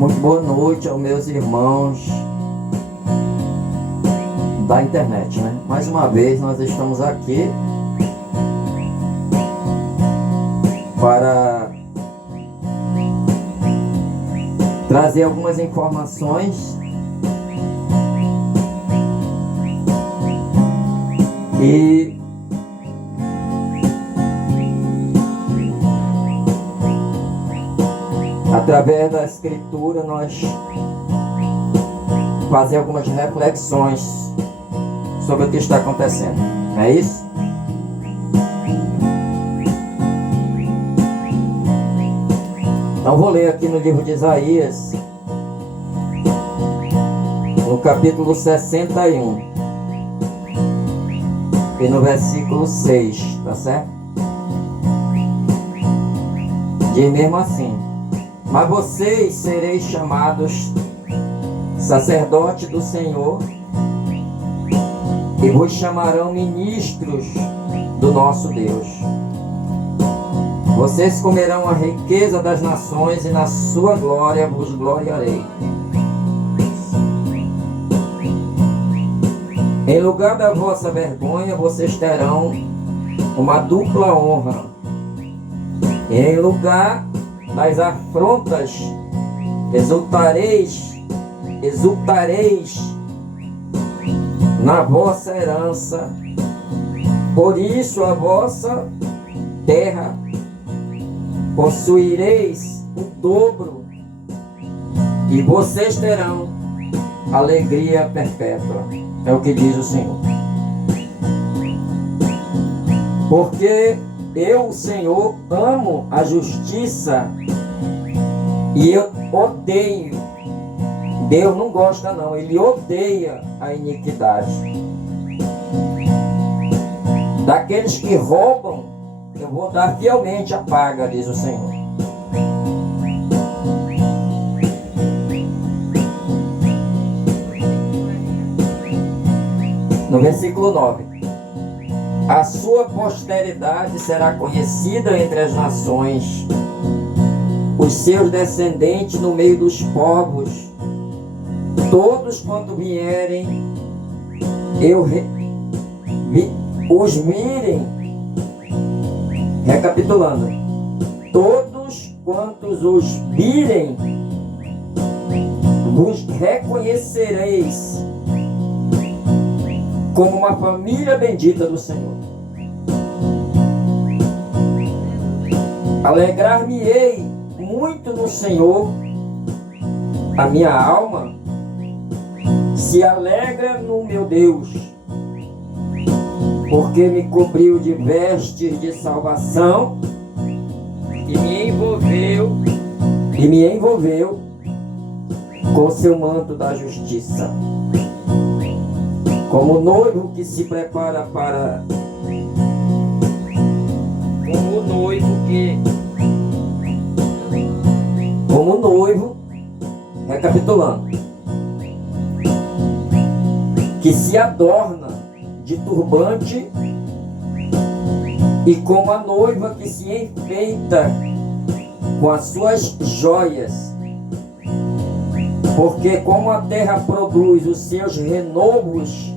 Muito boa noite aos meus irmãos da internet, né? Mais uma vez nós estamos aqui para trazer algumas informações e através da escritura nós fazer algumas reflexões sobre o que está acontecendo, não é isso? Então vou ler aqui no livro de Isaías, no capítulo 61 e no versículo 6, tá certo? Diz mesmo assim: mas vocês sereis chamados sacerdote do Senhor e vos chamarão ministros do nosso Deus. Vocês comerão a riqueza das nações e na sua glória vos gloriarei. Em lugar da vossa vergonha, vocês terão uma dupla honra. Em lugar das afrontas, exultareis na vossa herança. Por isso a vossa terra possuireis o dobro, e vocês terão alegria perpétua. É o que diz o Senhor. Porque eu, o Senhor, amo a justiça e eu odeio. Deus não gosta não, Ele odeia a iniquidade. Daqueles que roubam, eu vou dar fielmente a paga, diz o Senhor. No versículo 9: a sua posteridade será conhecida entre as nações, os seus descendentes no meio dos povos. Todos quanto vierem, os virem. Recapitulando: todos quantos os virem, vos reconhecereis como uma família bendita do Senhor. Alegrar-me-ei muito no Senhor, a minha alma se alegra no meu Deus, porque me cobriu de vestes de salvação e me envolveu com seu manto da justiça. Como noivo que se prepara para... Como noivo, recapitulando, que se adorna de turbante, e como a noiva que se enfeita com as suas joias. Porque como a terra produz os seus renovos,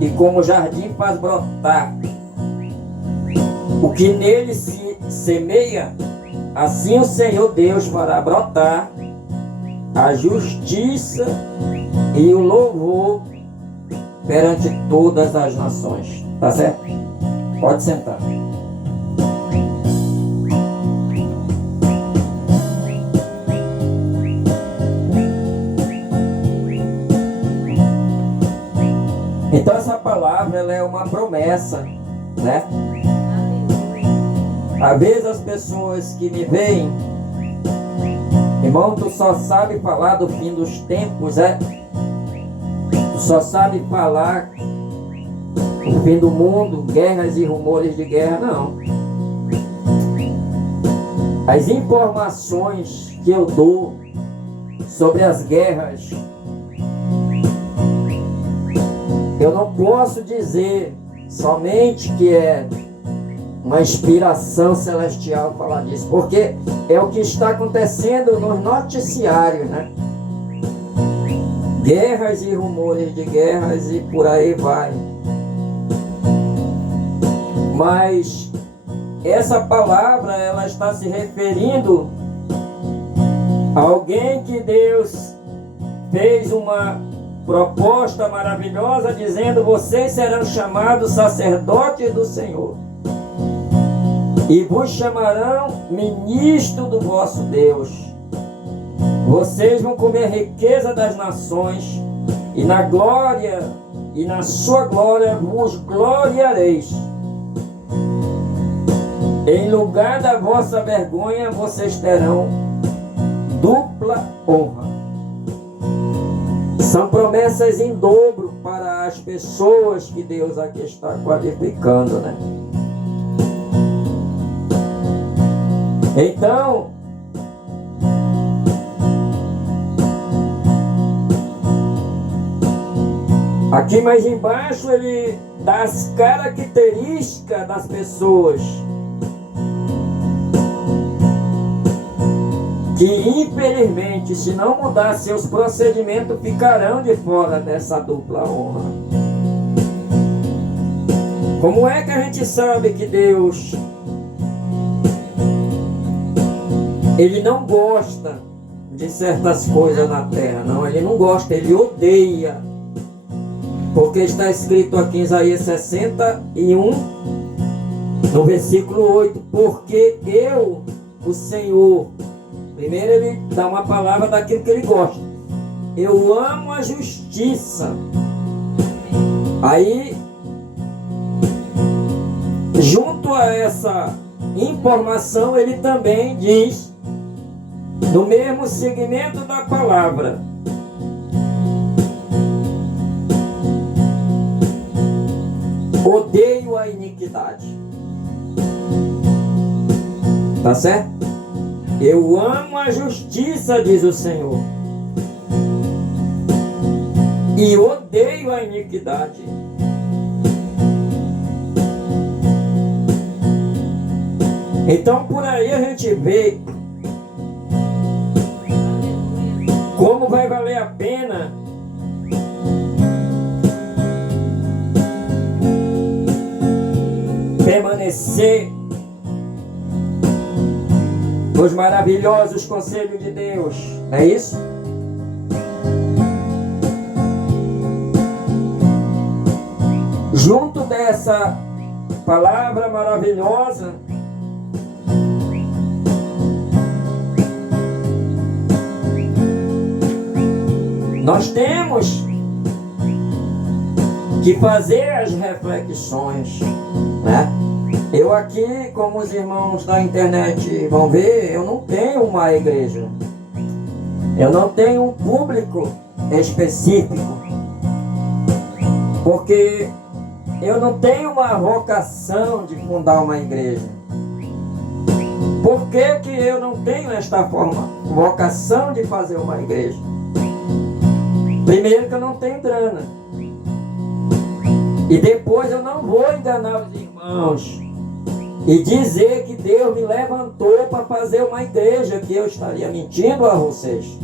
e como o jardim faz brotar o que nele se semeia, assim o Senhor Deus fará brotar a justiça e o louvor perante todas as nações. Tá certo? Pode sentar. Então essa palavra, ela é uma promessa, né? Às vezes as pessoas que me veem: irmão, tu só sabe falar do fim dos tempos, tu só sabe falar o fim do mundo, guerras e rumores de guerra. Não. As informações que eu dou sobre as guerras, eu não posso dizer somente que é uma inspiração celestial falar disso, porque é o que está acontecendo nos noticiários, né? Guerras e rumores de guerras e por aí vai. Mas essa palavra, ela está se referindo a alguém que Deus fez uma proposta maravilhosa, dizendo: vocês serão chamados sacerdotes do Senhor, e vos chamarão ministro do vosso Deus. Vocês vão comer a riqueza das nações, e na glória, e na sua glória vos gloriareis. Em lugar da vossa vergonha, vocês terão dupla honra. São promessas em dobro para as pessoas que Deus aqui está qualificando, né? Então, aqui mais embaixo ele dá as características das pessoas que, infelizmente, se não mudar seus procedimentos, ficarão de fora dessa dupla honra. Como é que a gente sabe que Deus, Ele não gosta de certas coisas na terra? Não, Ele não gosta, Ele odeia. Porque está escrito aqui em Isaías 61, no versículo 8: porque eu, o Senhor... Primeiro ele dá uma palavra daquilo que ele gosta. Eu amo a justiça. Aí, junto a essa informação, ele também diz, no mesmo segmento da palavra: odeio a iniquidade. Tá certo? Eu amo a justiça, diz o Senhor, e odeio a iniquidade. Então por aí a gente vê como vai valer a pena permanecer os maravilhosos conselhos de Deus, não é isso? Junto dessa palavra maravilhosa, nós temos que fazer as reflexões, né? Eu aqui, como os irmãos da internet vão ver, eu não tenho uma igreja. Eu não tenho um público específico. Porque eu não tenho uma vocação de fundar uma igreja. Por que que eu não tenho esta vocação de fazer uma igreja? Primeiro que eu não tenho grana. E depois eu não vou enganar os irmãos e dizer que Deus me levantou para fazer uma igreja, que eu estaria mentindo a vocês.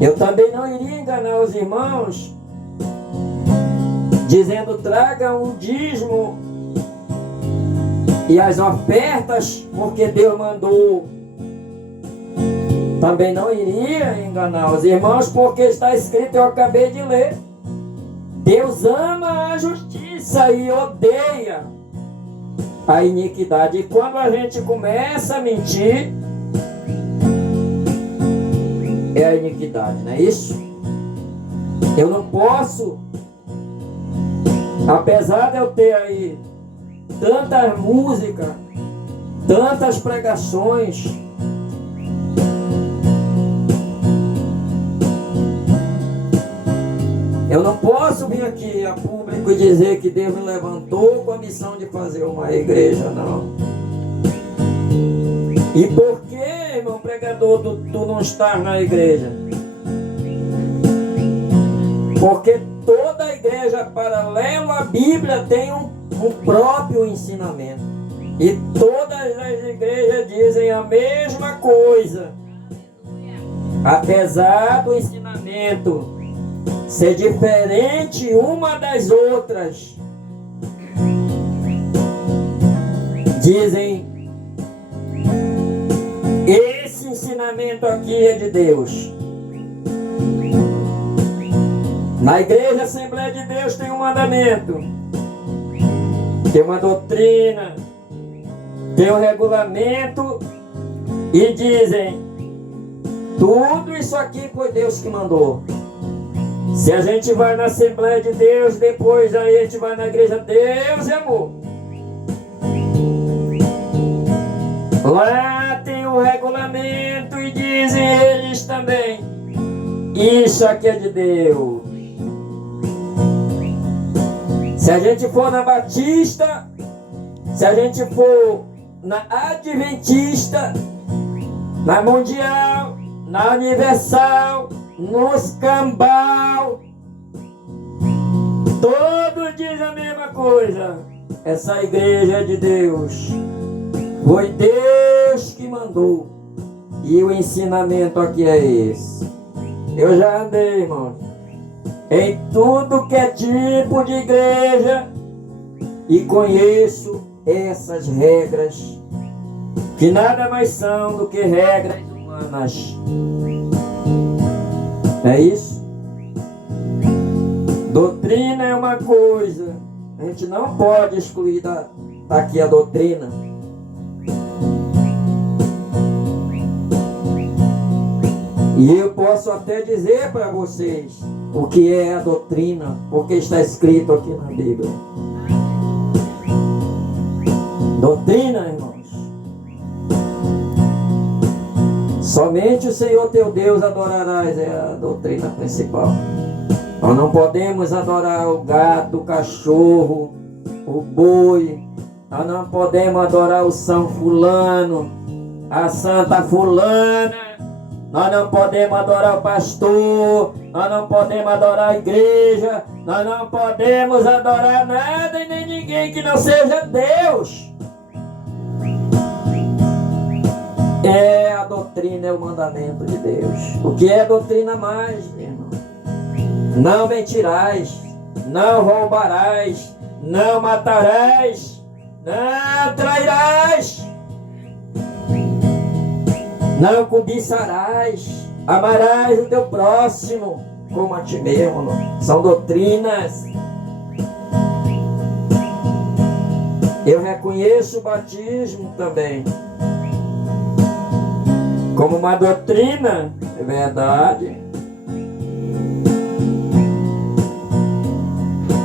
Eu também não iria enganar os irmãos dizendo: tragam o dízimo e as ofertas, porque Deus mandou. Também não iria enganar os irmãos, porque está escrito, eu acabei de ler: Deus ama a justiça e odeia a iniquidade. E quando a gente começa a mentir, é a iniquidade, não é isso? Eu não posso, apesar de eu ter aí tantas músicas, tantas pregações, eu não posso vir aqui a público e dizer que Deus me levantou com a missão de fazer uma igreja, não. E por que, irmão pregador, tu não estás na igreja? Porque toda igreja paralela à Bíblia tem um próprio ensinamento. E todas as igrejas dizem a mesma coisa. Apesar do ensinamento ser diferente uma das outras, dizem: esse ensinamento aqui é de Deus. Na igreja Assembleia de Deus tem um mandamento, tem uma doutrina, tem um regulamento, e dizem: tudo isso aqui foi Deus que mandou. Se a gente vai na Assembleia de Deus, depois aí a gente vai na igreja, Deus é amor. Lá tem o regulamento e dizem eles também: isso aqui é de Deus. Se a gente for na Batista, se a gente for na Adventista, na Mundial, na Universal, nos Cambal, todos dizem a mesma coisa: essa igreja é de Deus. Foi Deus que mandou. E o ensinamento aqui é esse. Eu já andei, irmão, em tudo que é tipo de igreja e conheço essas regras, que nada mais são do que regras humanas. É isso? Doutrina é uma coisa, a gente não pode excluir daqui a doutrina. E eu posso até dizer para vocês o que é a doutrina, porque está escrito aqui na Bíblia. Doutrina, irmãos: somente o Senhor teu Deus adorarás, é a doutrina principal. Nós não podemos adorar o gato, o cachorro, o boi. Nós não podemos adorar o São Fulano, a Santa Fulana. Nós não podemos adorar o pastor. Nós não podemos adorar a igreja. Nós não podemos adorar nada e nem ninguém que não seja Deus. É a doutrina, é o mandamento de Deus. O que é doutrina mais, meu irmão? Não mentirás, não roubarás, não matarás, não trairás, não cobiçarás, amarás o teu próximo como a ti mesmo. São doutrinas. Eu reconheço o batismo também como uma doutrina, é verdade.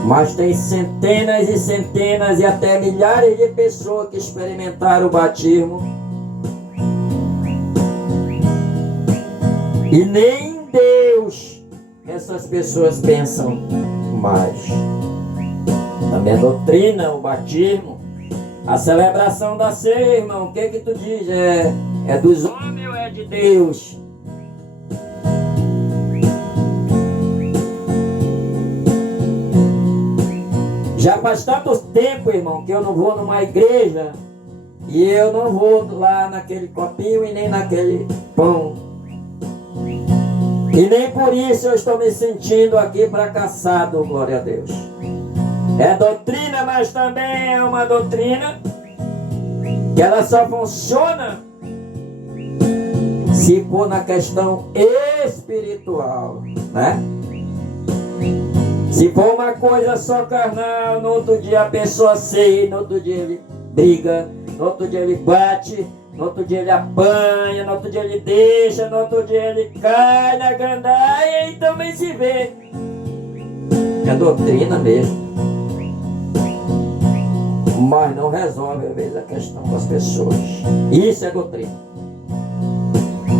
Mas tem centenas e centenas e até milhares de pessoas que experimentaram o batismo e nem em Deus essas pessoas pensam mais. Também a doutrina, o batismo, a celebração da ceia, irmão, o que que tu diz? É dos homens ou é de Deus? Já faz tanto tempo, irmão, que eu não vou numa igreja e eu não vou lá naquele copinho e nem naquele pão. E nem por isso eu estou me sentindo aqui fracassado, glória a Deus. É doutrina, mas também é uma doutrina que ela só funciona se for na questão espiritual, né? Se for uma coisa só carnal, no outro dia a pessoa ceia, no outro dia ele briga, no outro dia ele bate, no outro dia ele apanha, no outro dia ele deixa, no outro dia ele cai na gandaia e também se vê. É doutrina mesmo. Mas não resolve, às vezes, a questão das pessoas. Isso é doutrina.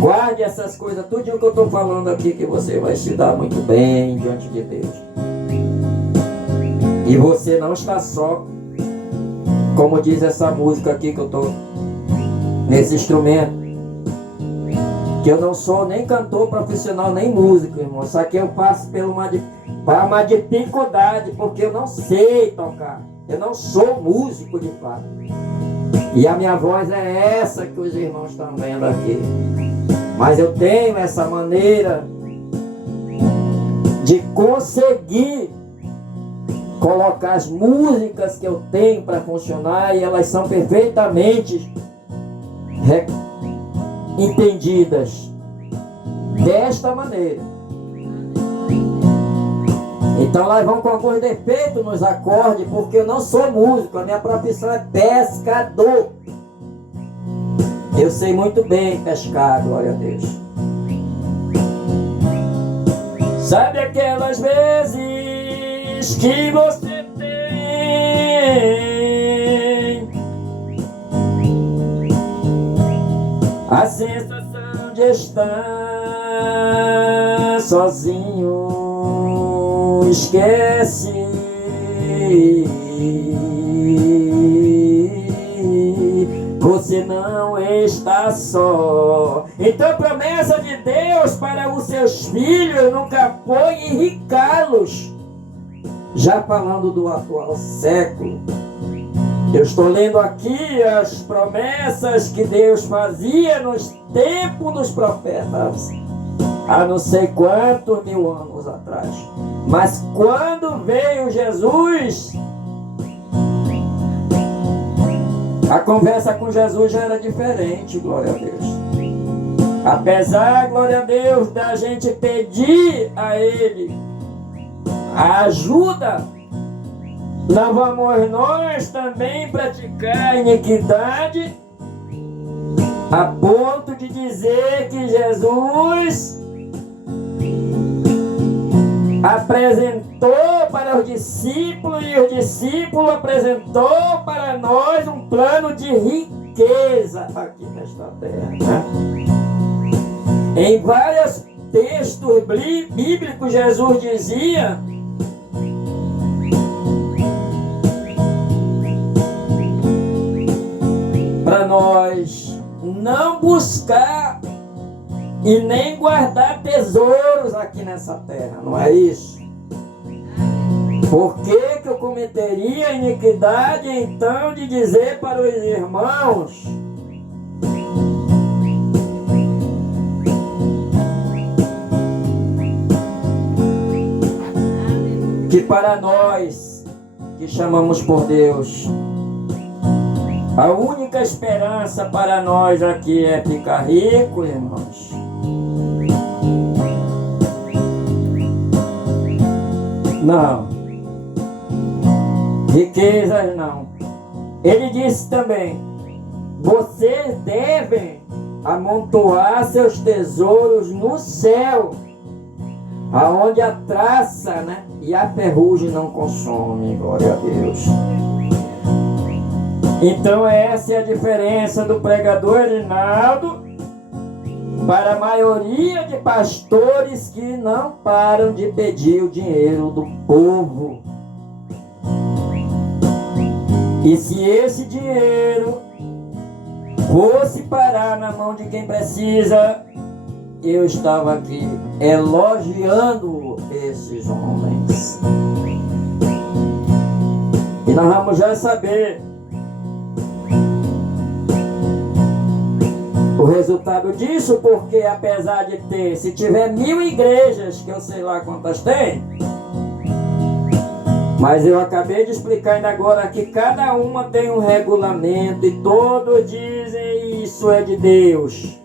Guarde essas coisas, tudo o que eu estou falando aqui, que você vai se dar muito bem diante de Deus. E você não está só, como diz essa música aqui que eu estou nesse instrumento, que eu não sou nem cantor profissional, nem músico, irmão. Só que eu passo por uma dificuldade, porque eu não sei tocar. Eu não sou músico de fato. E a minha voz é essa que os irmãos estão vendo aqui. Mas eu tenho essa maneira de conseguir colocar as músicas que eu tenho para funcionar, e elas são perfeitamente entendidas desta maneira. Então nós vamos com alguns defeitos nos acordes, porque eu não sou músico, a minha profissão é pescador. Eu sei muito bem pescar, glória a Deus. Sabe aquelas vezes que você tem a sensação de estar sozinho, esquece, você não está só. Então a promessa de Deus para os seus filhos nunca foi enricá-los. Já falando do atual século, eu estou lendo aqui as promessas que Deus fazia nos tempos dos profetas, há não sei quantos mil anos atrás. Mas quando veio Jesus, a conversa com Jesus já era diferente, glória a Deus. Apesar, glória a Deus, da gente pedir a Ele a ajuda, não vamos nós também praticar iniquidade a ponto de dizer que Jesus apresentou para os discípulos e os discípulos apresentou para nós um plano de riqueza aqui nesta terra, né? Em vários textos bíblicos Jesus dizia para nós não buscar e nem guardar tesouros aqui nessa terra, não é isso? Por que eu cometeria a iniquidade então de dizer para os irmãos que para nós que chamamos por Deus, a única esperança para nós aqui é ficar rico, irmãos? Não. Riquezas não. Ele disse também: vocês devem amontoar seus tesouros no céu, aonde a traça, né, e a ferrugem não consomem, glória a Deus. Então essa é a diferença do pregador Erinaldo para a maioria de pastores que não param de pedir o dinheiro do povo. E se esse dinheiro fosse parar na mão de quem precisa, eu estava aqui elogiando esses homens. E nós vamos já saber o resultado disso, porque apesar de ter, se tiver 1000 igrejas, que eu sei lá quantas tem, mas eu acabei de explicar ainda agora que cada uma tem um regulamento e todos dizem isso é de Deus.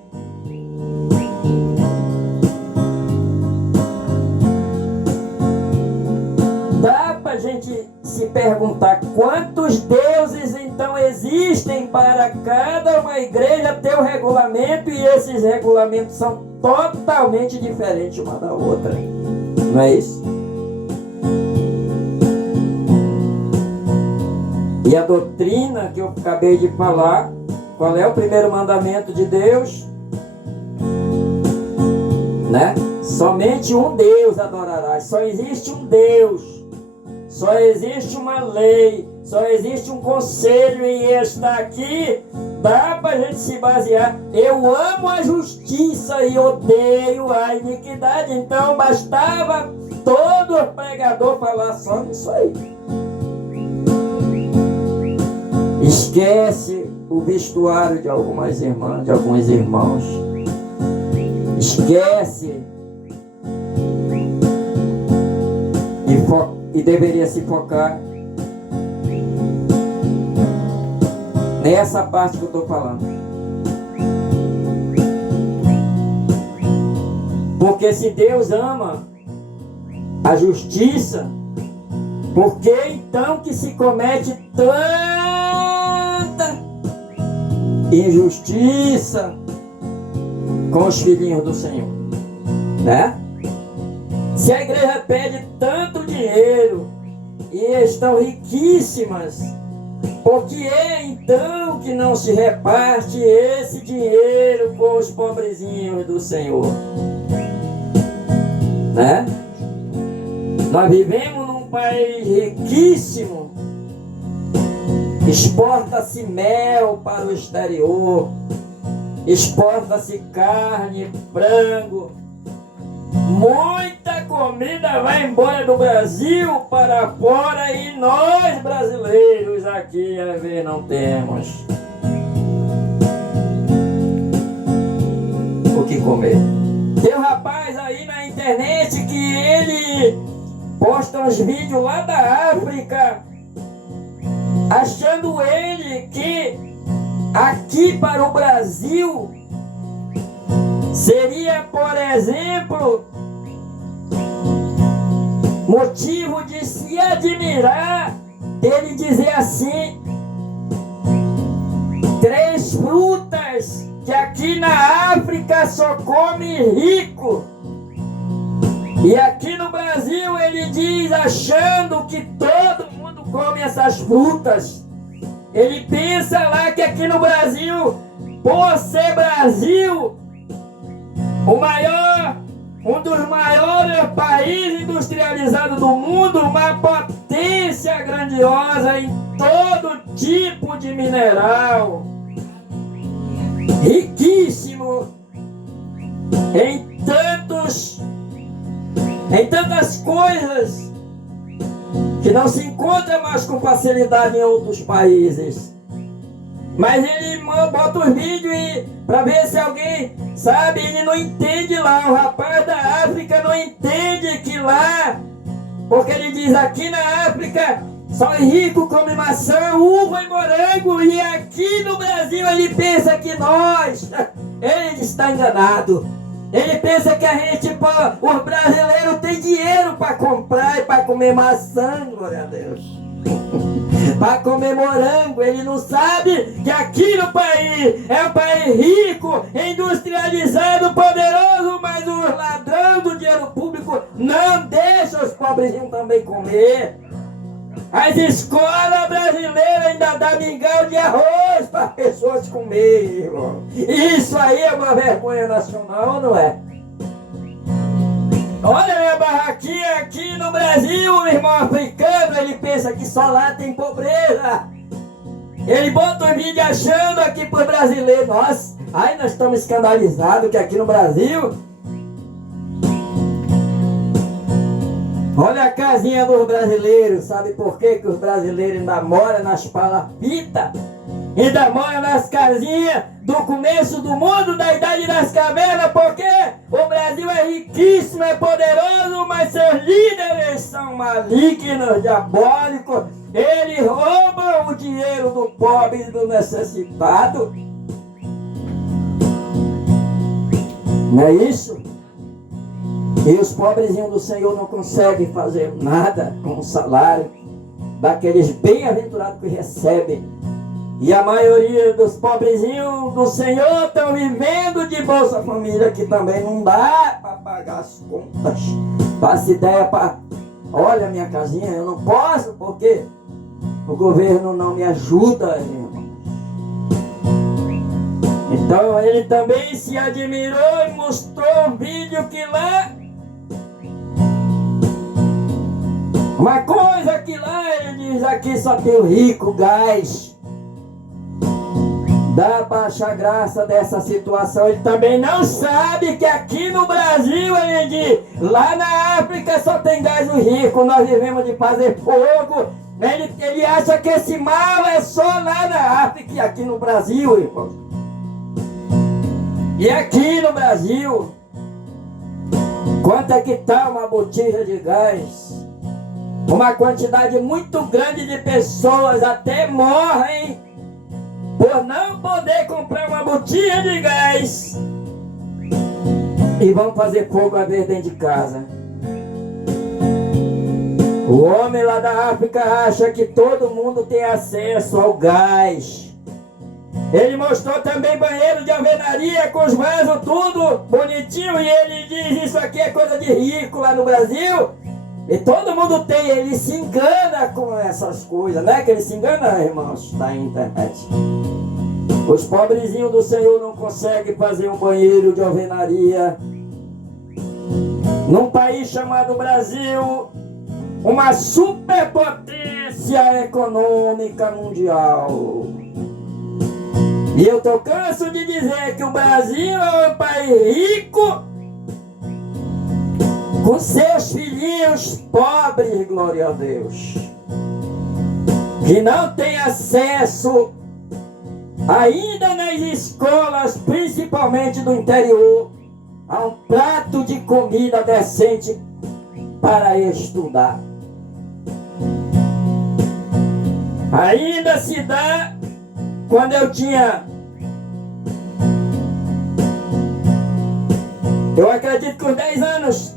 Dá pra gente se perguntar quantos deuses então existem para cada uma igreja ter um regulamento, e esses regulamentos são totalmente diferentes uma da outra, não é isso? E a doutrina que eu acabei de falar, qual é o primeiro mandamento de Deus? Né? Somente um Deus adorarás. Só existe um Deus. Só existe uma lei. Só existe um conselho, e está aqui. Dá para a gente se basear. Eu amo a justiça e odeio a iniquidade. Então bastava todo pregador falar só nisso aí. Esquece o vestuário de algumas irmãs, de alguns irmãos. Esquece. E deveria se focar nessa parte que eu estou falando. Porque se Deus ama a justiça, por que então que se comete tanta injustiça com os filhinhos do Senhor, né? Se a igreja pede tanto dinheiro e estão riquíssimas, por que é então que não se reparte esse dinheiro com os pobrezinhos do Senhor? Né? Nós vivemos num país riquíssimo, exporta-se mel para o exterior, exporta-se carne, frango, muita comida vai embora do Brasil para fora e nós brasileiros aqui a ver não temos o que comer. Tem um rapaz aí na internet que ele posta uns vídeos lá da África, achando ele que aqui para o Brasil seria, por exemplo, motivo de se admirar, dele dizer assim: 3 frutas que aqui na África só come rico. E aqui no Brasil ele diz, achando que todo mundo come essas frutas. Ele pensa lá que aqui no Brasil, por ser Brasil, um dos maiores países industrializados do mundo, uma potência grandiosa em todo tipo de mineral, riquíssimo em tantas coisas que não se encontra mais com facilidade em outros países. Mas ele bota os vídeos para ver se alguém sabe, ele não entende lá, o rapaz da África não entende que lá, porque ele diz, aqui na África só rico come maçã, uva e morango, e aqui no Brasil ele pensa que ele está enganado. Ele pensa que a gente, os brasileiros, tem dinheiro para comprar e para comer maçã, glória a Deus. Para comer morango. Ele não sabe que aqui no país é um país rico, industrializado, poderoso, mas os ladrões do dinheiro público não deixam os pobrezinhos também comer. As escolas brasileiras ainda dão mingau de arroz para as pessoas comerem, irmão. Isso aí é uma vergonha nacional, ou não é? Olha a minha barraquinha aqui no Brasil, o irmão africano, ele pensa que só lá tem pobreza. Ele bota um vídeo achando aqui para os brasileiros, nós estamos escandalizados que aqui no Brasil, olha a casinha dos brasileiros. Sabe por que os brasileiros ainda moram nas palafitas? Ainda moram nas casinhas do começo do mundo, da idade das cavernas, porque o Brasil é riquíssimo, é poderoso, mas seus líderes são malignos, diabólicos. Eles roubam o dinheiro do pobre e do necessitado. Não é isso? E os pobrezinhos do Senhor não conseguem fazer nada com o salário daqueles bem-aventurados que recebem. E a maioria dos pobrezinhos do Senhor estão vivendo de Bolsa Família, que também não dá para pagar as contas. Faça ideia para... Olha a minha casinha, eu não posso porque o governo não me ajuda, irmão. Então ele também se admirou e mostrou um vídeo que lá... Uma coisa que lá ele diz, aqui só tem o rico, gás. Dá para achar graça dessa situação. Ele também não sabe que aqui no Brasil, ele diz, lá na África só tem gás o rico. Nós vivemos de fazer fogo Ele acha que esse mal é só lá na África e aqui no Brasil, irmão. E aqui no Brasil, quanto é que está uma botija de gás? Uma quantidade muito grande de pessoas até morrem por não poder comprar uma botija de gás e vão fazer fogo a ver dentro de casa. O homem lá da África acha que todo mundo tem acesso ao gás. Ele mostrou também banheiro de alvenaria com os vasos tudo bonitinho e ele diz: isso aqui é coisa de rico lá no Brasil. E todo mundo tem, ele se engana com essas coisas, não é que ele se engana, irmãos, da internet. Os pobrezinhos do Senhor não conseguem fazer um banheiro de alvenaria. Num país chamado Brasil, uma superpotência econômica mundial. E eu tô canso de dizer que o Brasil é um país rico, com seus filhinhos pobres, glória a Deus, que não tem acesso ainda nas escolas, principalmente do interior, a um prato de comida decente para estudar. Ainda se dá. Quando eu acredito que com 10 anos,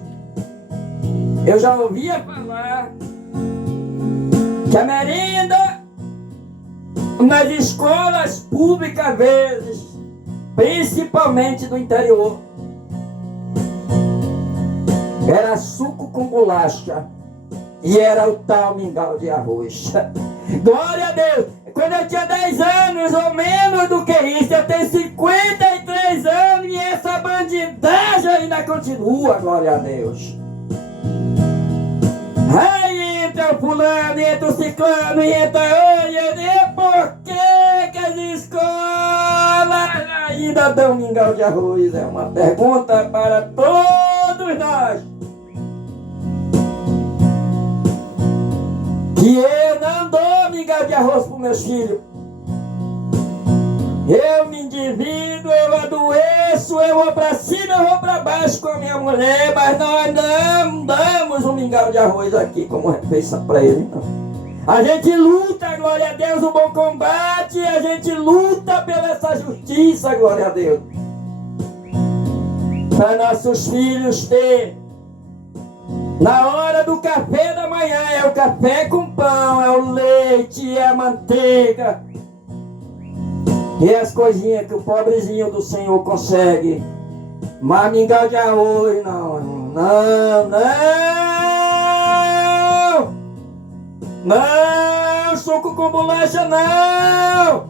eu já ouvia falar que a merenda nas escolas públicas, às vezes, principalmente do interior, era suco com bolacha e era o tal mingau de arroz. Glória a Deus! Quando eu tinha 10 anos ou menos do que isso, eu tenho 53 anos e essa bandidagem ainda continua, glória a Deus. Aí entra o fulano, entra o ciclano, entra e por que as escolas ainda dão mingau de arroz? É uma pergunta para todos nós. Que eu não dou mingau de arroz para meus filhos. Eu me endivido, eu adoeço, eu vou para cima, eu vou para baixo com a minha mulher, mas nós não damos um mingau de arroz aqui como refeição para ele, não. A gente luta, glória a Deus, o bom combate, a gente luta pela essa justiça, glória a Deus. Para nossos filhos ter. Na hora do café da manhã, é o café com pão, é o leite, é a manteiga. E as coisinhas que o pobrezinho do Senhor consegue. Mas mingau de arroz, não, não, não! Não, suco com bolacha, não!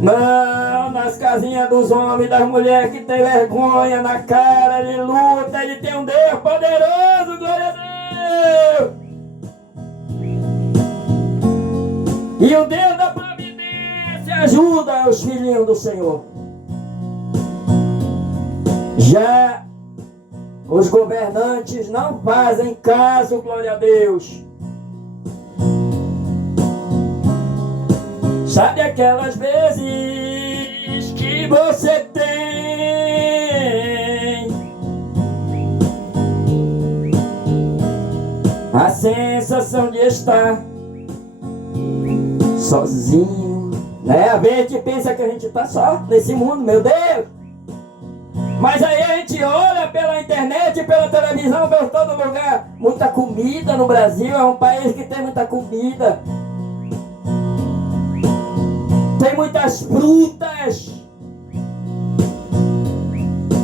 Não, nas casinhas dos homens, das mulheres que tem vergonha na cara, ele luta, ele tem um Deus poderoso, glória a Deus! E o Deus da providência ajuda os filhinhos do Senhor. Já os governantes não fazem caso, glória a Deus. Sabe aquelas vezes que você tem a sensação de estar sozinho, né? A gente pensa que a gente está só nesse mundo, meu Deus. Mas aí a gente olha pela internet, pela televisão, por todo lugar. Muita comida no Brasil, é um país que tem muita comida. Tem muitas frutas.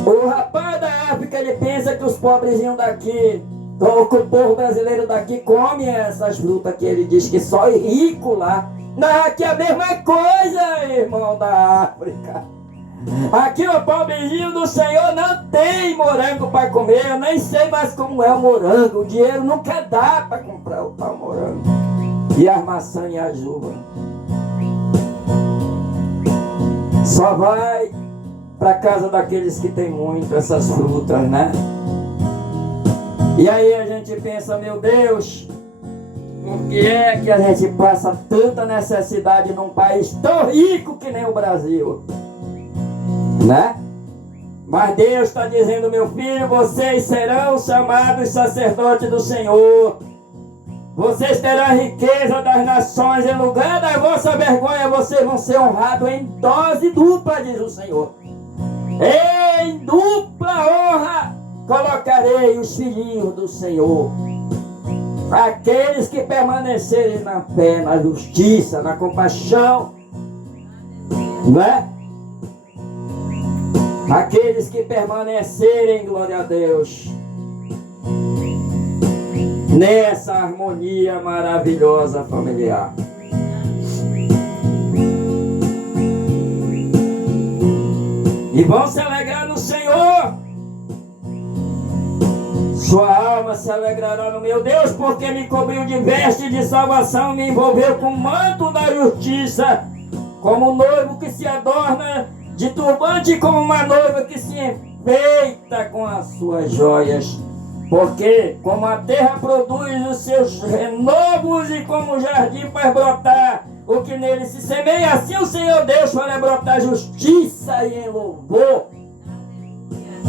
O rapaz da África, ele pensa que os pobrezinhos daqui, ou que o povo brasileiro daqui come essas frutas que ele diz que só é rico lá. Não, aqui é a mesma coisa, irmão da África. Aqui o pobrezinho do Senhor não tem morango para comer. Eu nem sei mais como é o morango. O dinheiro nunca dá para comprar o tal morango. E as maçãs e as uvas. Só vai para casa daqueles que tem muito essas frutas, né? E aí a gente pensa, meu Deus, Por que é que a gente passa tanta necessidade num país tão rico que nem o Brasil? Né? Mas Deus está dizendo, meu filho, vocês serão chamados sacerdotes do Senhor. Vocês terão riqueza das nações, em lugar da vossa vergonha, vocês vão ser honrados em dose dupla, diz o Senhor. Em dupla honra colocarei os filhinhos do Senhor. Aqueles que permanecerem na fé, na justiça, na compaixão, né? Aqueles que permanecerem, glória a Deus, nessa harmonia maravilhosa familiar. E vão se alegrar no Senhor. Sua alma se alegrará no meu Deus, porque me cobriu de veste de salvação, me envolveu com o manto da justiça, como um noivo que se adorna de turbante, como uma noiva que se enfeita com as suas joias. Porque como a terra produz os seus renovos e como o jardim faz brotar o que nele se semeia, assim o Senhor Deus fará brotar justiça e em louvor.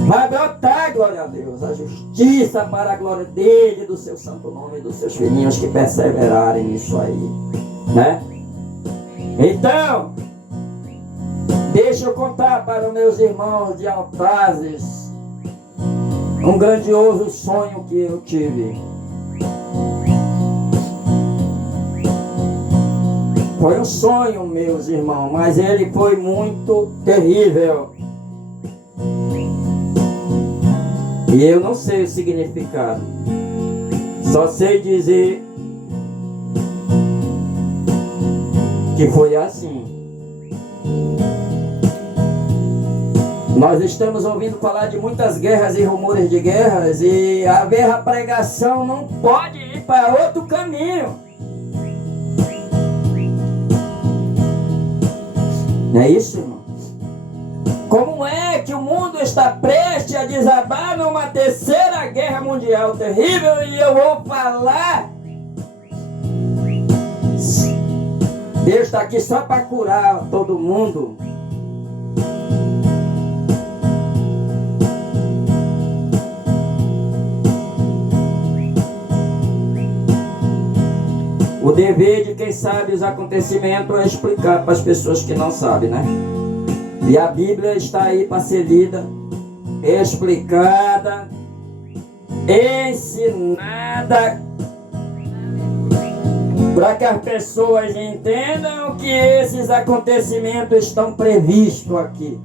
Vai brotar, glória a Deus, a justiça para a glória dele, do seu santo nome e dos seus filhinhos que perseverarem nisso aí, né? Então, deixa eu contar para os meus irmãos de Altazes um grandioso sonho que eu tive. Foi um sonho, meus irmãos, mas ele foi muito terrível. E eu não sei o significado. Só sei dizer que foi assim. Nós estamos ouvindo falar de muitas guerras e rumores de guerras, e a pregação não pode ir para outro caminho. Não é isso, irmão? Como é que o mundo está prestes a desabar numa terceira guerra mundial terrível, e eu vou falar? Deus está aqui só para curar todo mundo. O dever de quem sabe os acontecimentos é explicar para as pessoas que não sabem, né? E a Bíblia está aí para ser lida, explicada, ensinada, para que as pessoas entendam que esses acontecimentos estão previstos aqui.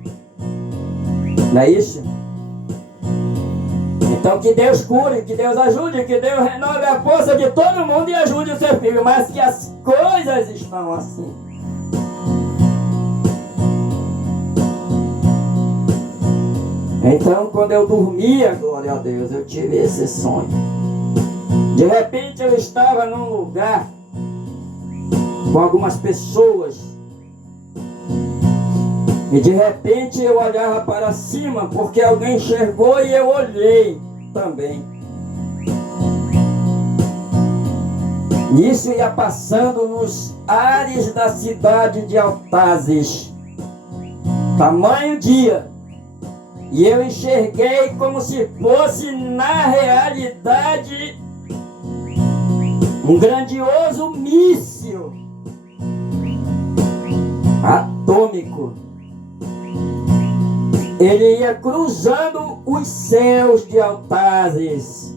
Não é isso? Então que Deus cure, que Deus ajude, que Deus renove a força de todo mundo e ajude o seu filho, mas que as coisas estão assim. Então, quando eu dormia, glória a Deus, eu tive esse sonho. De repente eu estava num lugar com algumas pessoas, e de repente eu olhava para cima porque alguém enxergou e eu olhei também. Isso ia passando nos ares da cidade de Altazes, tamanho dia. E eu enxerguei como se fosse, na realidade, um grandioso míssil atômico. Ele ia cruzando os céus de Altazes.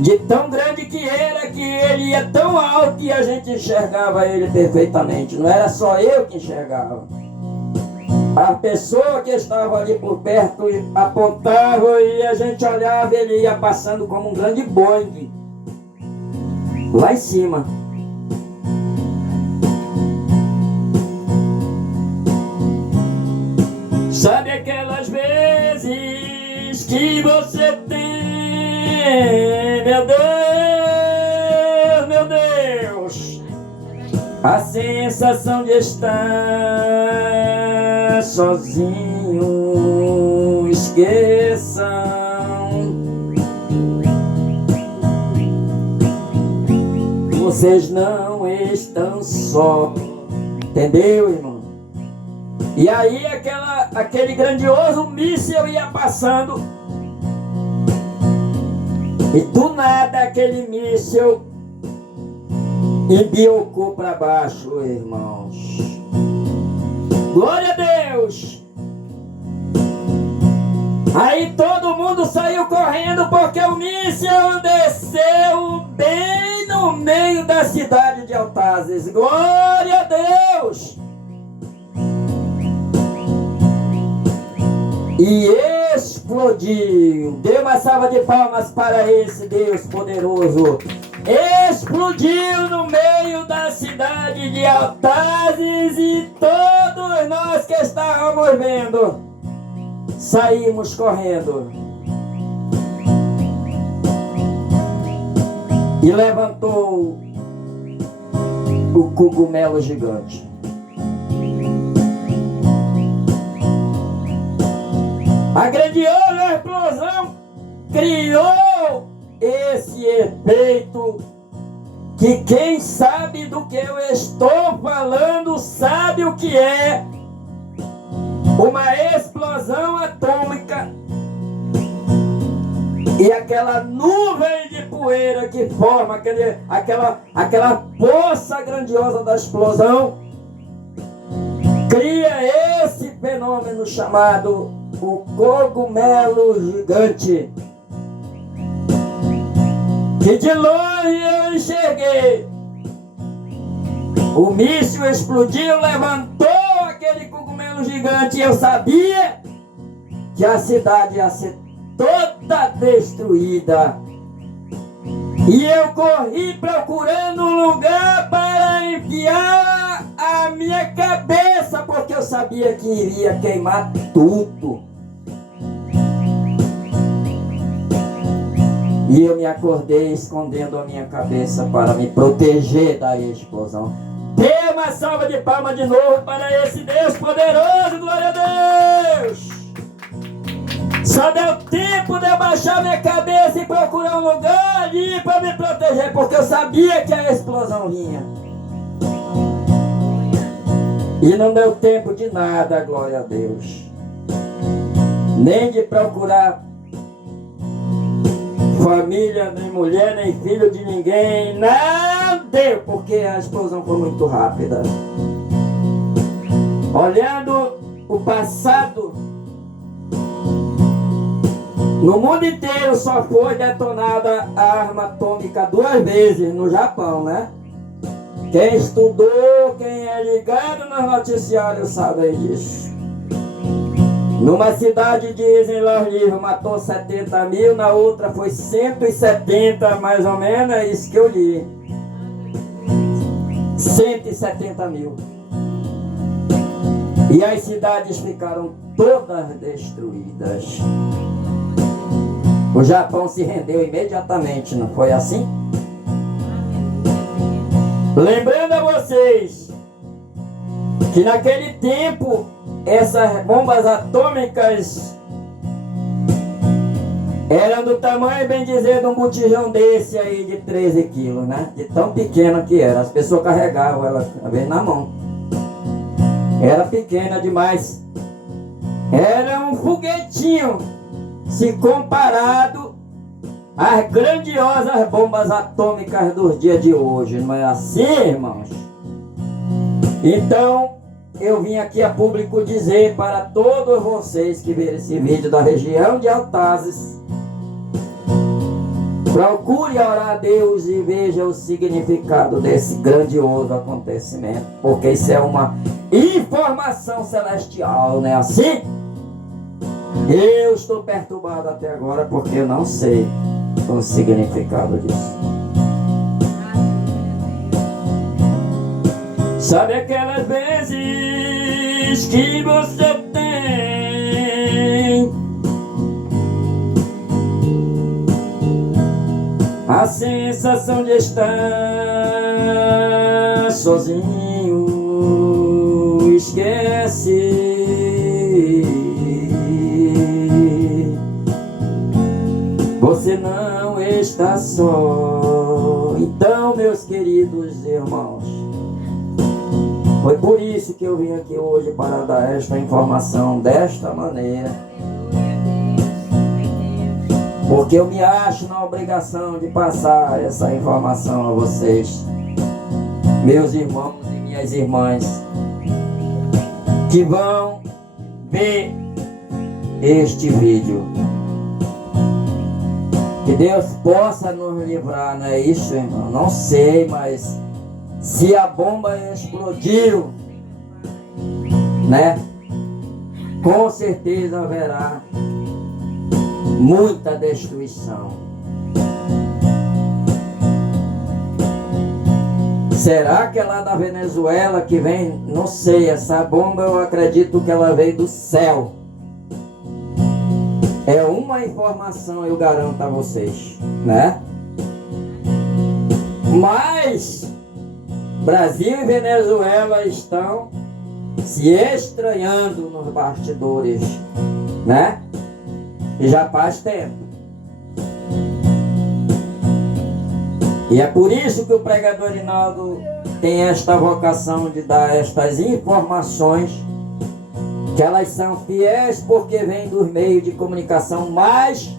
De tão grande que era, que ele ia tão alto que a gente enxergava ele perfeitamente. Não era só eu que enxergava. A pessoa que estava ali por perto apontava e a gente olhava, ele ia passando como um grande Boeing lá em cima. Sabe aquelas vezes que você tem, meu Deus, a sensação de estar sozinho, esqueçam Vocês não estão só. Entendeu, irmão? E aí aquele grandioso míssil ia passando. E do nada aquele míssil embiocou para baixo, irmãos. Glória a Deus! Aí todo mundo saiu correndo porque o míssil desceu bem no meio da cidade de Altazes. Glória a Deus! E explodiu. Dê uma salva de palmas para esse Deus poderoso. Explodiu no meio da cidade de Altazes e todos nós que estávamos vendo saímos correndo. E levantou o cogumelo gigante. A grandiosa explosão criou esse efeito que quem sabe do que eu estou falando sabe o que é uma explosão atômica. E aquela nuvem de poeira que forma aquela poça grandiosa da explosão cria esse fenômeno chamado o cogumelo gigante, que de longe eu enxerguei. O míssil explodiu, levantou aquele cogumelo gigante e eu sabia que a cidade ia ser toda destruída. E eu corri procurando um lugar para enfiar a minha cabeça, porque eu sabia que iria queimar tudo. E eu me acordei escondendo a minha cabeça para me proteger da explosão. Dê uma salva de palmas de novo para esse Deus poderoso, glória a Deus! Só deu tempo de eu baixar minha cabeça e procurar um lugar ali para me proteger, porque eu sabia que a explosão vinha. E não deu tempo de nada, glória a Deus. Nem de procurar família, nem mulher, nem filho de ninguém. Não deu, porque a explosão foi muito rápida. Olhando o passado, no mundo inteiro só foi detonada a arma atômica 2 vezes, no Japão, né? Quem estudou, quem é ligado nos noticiários sabe disso. Numa cidade, dizem lá os livros, matou 70 mil, na outra foi 170, mais ou menos, é isso que eu li. 170 mil. E as cidades ficaram todas destruídas. O Japão se rendeu imediatamente, não foi assim? Lembrando a vocês que naquele tempo essas bombas atômicas eram do tamanho, bem dizer, de um botijão desse aí de 13 quilos, né? De tão pequena que era. As pessoas carregavam ela às vezes na mão. Era pequena demais. Era um foguetinho, se comparado às grandiosas bombas atômicas dos dias de hoje. Não é assim, irmãos? Então, eu vim aqui a público dizer para todos vocês que viram esse vídeo da região de Altazes, procure orar a Deus e veja o significado desse grandioso acontecimento, porque isso é uma informação celestial, não é assim? Eu estou perturbado até agora porque eu não sei o significado disso. Sabe aquelas vezes que você tem a sensação de estar sozinho? Esquece. Você não está só. Então, meus queridos irmãos, foi por isso que eu vim aqui hoje para dar esta informação desta maneira, porque eu me acho na obrigação de passar essa informação a vocês, meus irmãos e minhas irmãs, que vão ver este vídeo. Que Deus possa nos livrar, não é isso, irmão? Não sei, mas se a bomba explodiu, né? Com certeza haverá muita destruição. Será que é lá da Venezuela que vem? Não sei, essa bomba eu acredito que ela veio do céu. É uma informação, eu garanto a vocês, né? Mas Brasil e Venezuela estão se estranhando nos bastidores, né? E já faz tempo. E é por isso que o pregador Rinaldo tem esta vocação de dar estas informações, que elas são fiéis porque vêm dos meios de comunicação mais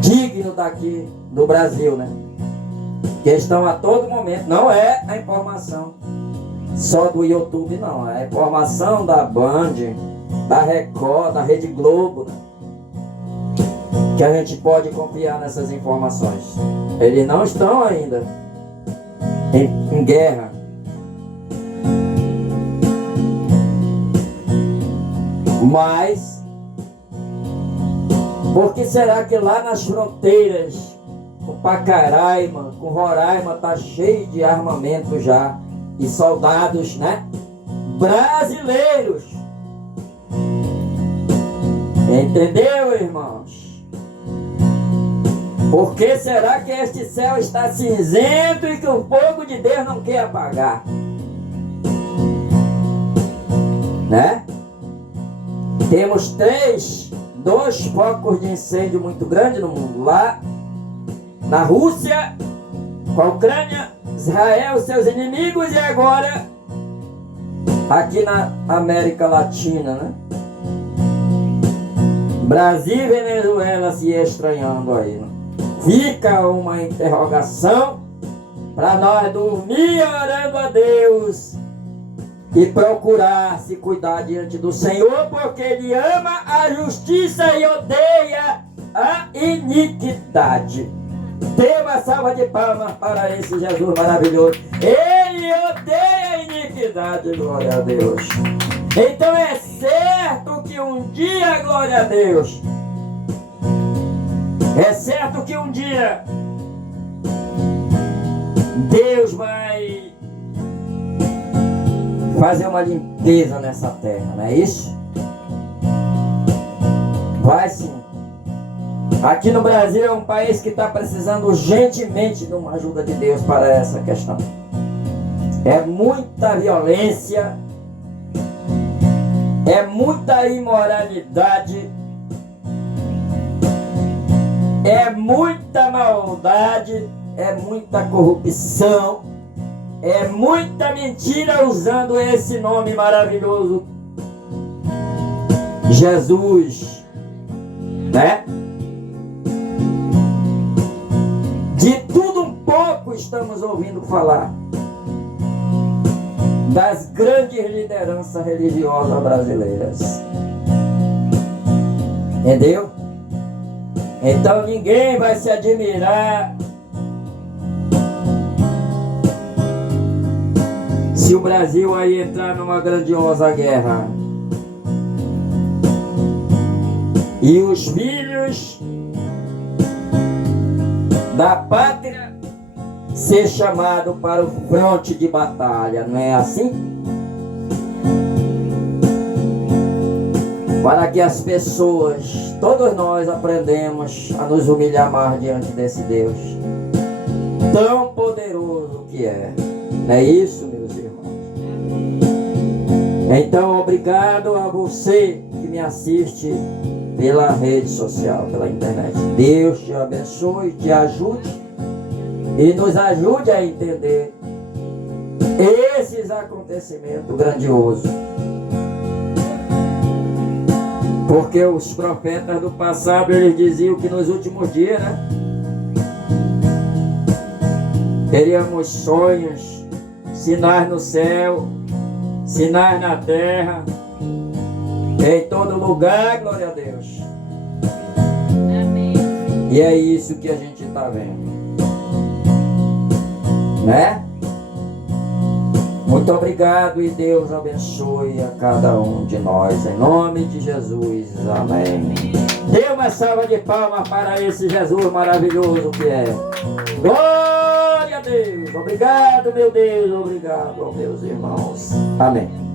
dignos daqui do Brasil, né? Que estão a todo momento, não é a informação só do YouTube, não, é a informação da Band, da Record, da Rede Globo, né? Que a gente pode confiar nessas informações. Eles não estão ainda em guerra. Mas, por que será que lá nas fronteiras, com Pacaraima, com Roraima, tá cheio de armamento já, e soldados, né? Brasileiros. Entendeu, irmãos? Por que será que este céu está cinzento e que o fogo de Deus não quer apagar? Né? Temos dois focos de incêndio muito grandes no mundo. Lá na Rússia, com a Ucrânia, Israel, seus inimigos, e agora aqui na América Latina, né? Brasil e Venezuela se estranhando aí, né? Fica uma interrogação para nós dormir orando a Deus e procurar se cuidar diante do Senhor, porque Ele ama a justiça e odeia a iniquidade. Dê uma salva de palmas para esse Jesus maravilhoso. Ele odeia a iniquidade, glória a Deus. Então é certo que um dia, glória a Deus, é certo que um dia Deus vai fazer uma limpeza nessa terra, não é isso? Vai sim. Aqui no Brasil é um país que está precisando urgentemente de uma ajuda de Deus para essa questão. É muita violência, é muita imoralidade, é muita maldade, é muita corrupção, é muita mentira usando esse nome maravilhoso, Jesus, né? De tudo um pouco estamos ouvindo falar das grandes lideranças religiosas brasileiras. Entendeu? Então ninguém vai se admirar se o Brasil aí entrar numa grandiosa guerra e os filhos da pátria ser chamado para o fronte de batalha, não é assim? Para que as pessoas, todos nós aprendemos a nos humilhar mais diante desse Deus tão poderoso que é. Não é isso, meus irmãos? Então, obrigado a você que me assiste pela rede social, pela internet. Deus te abençoe, te ajude e nos ajude a entender esses acontecimentos grandiosos. Porque os profetas do passado, eles diziam que nos últimos dias, né, teríamos sonhos, sinais no céu, sinais na terra, em todo lugar, glória a Deus. Amém. E é isso que a gente está vendo, né? Muito obrigado e Deus abençoe a cada um de nós, em nome de Jesus, amém. Dê uma salva de palmas para esse Jesus maravilhoso que é. Glória a Deus, obrigado meu Deus, obrigado aos meus irmãos, amém.